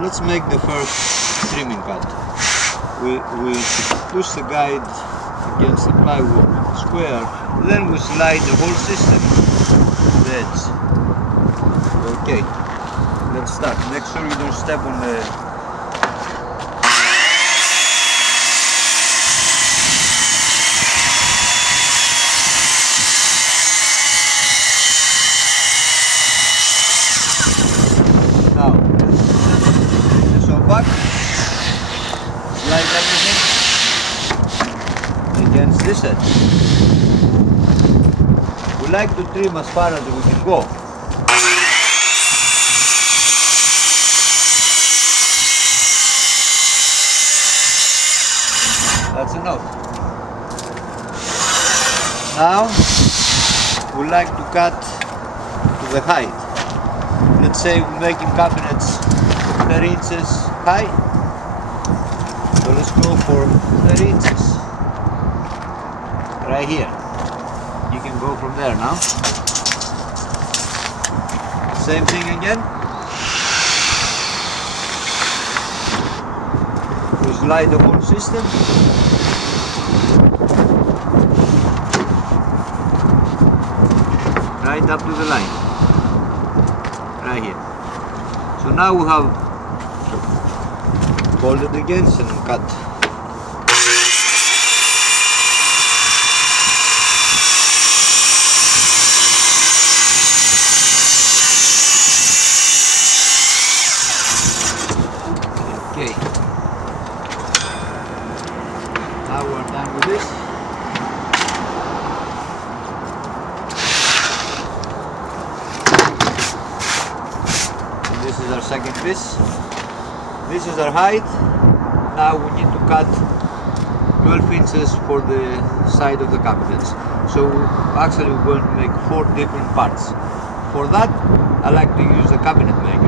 let's make the first trimming cut. We push the guide against the plywood square, then we slide the whole system to the edge. Okay, let's start. Make sure you don't step on the now. Let's go back. Slide everything against this edge. We like to trim as far as we can go. That's enough. Now we like to cut to the height. Let's say we're making cabinets 30 inches high. So let's go for 30 inches. Right here. You can go from there now. Same thing again. We slide the whole system. Right up to the line. Right here. So now we have folded against and cut. Okay. Now we're done with this. This is our second piece. This is our height. Now we need to cut 12 inches for the side of the cabinets. So actually we're going to make 4 different parts. For that I like to use the cabinet maker.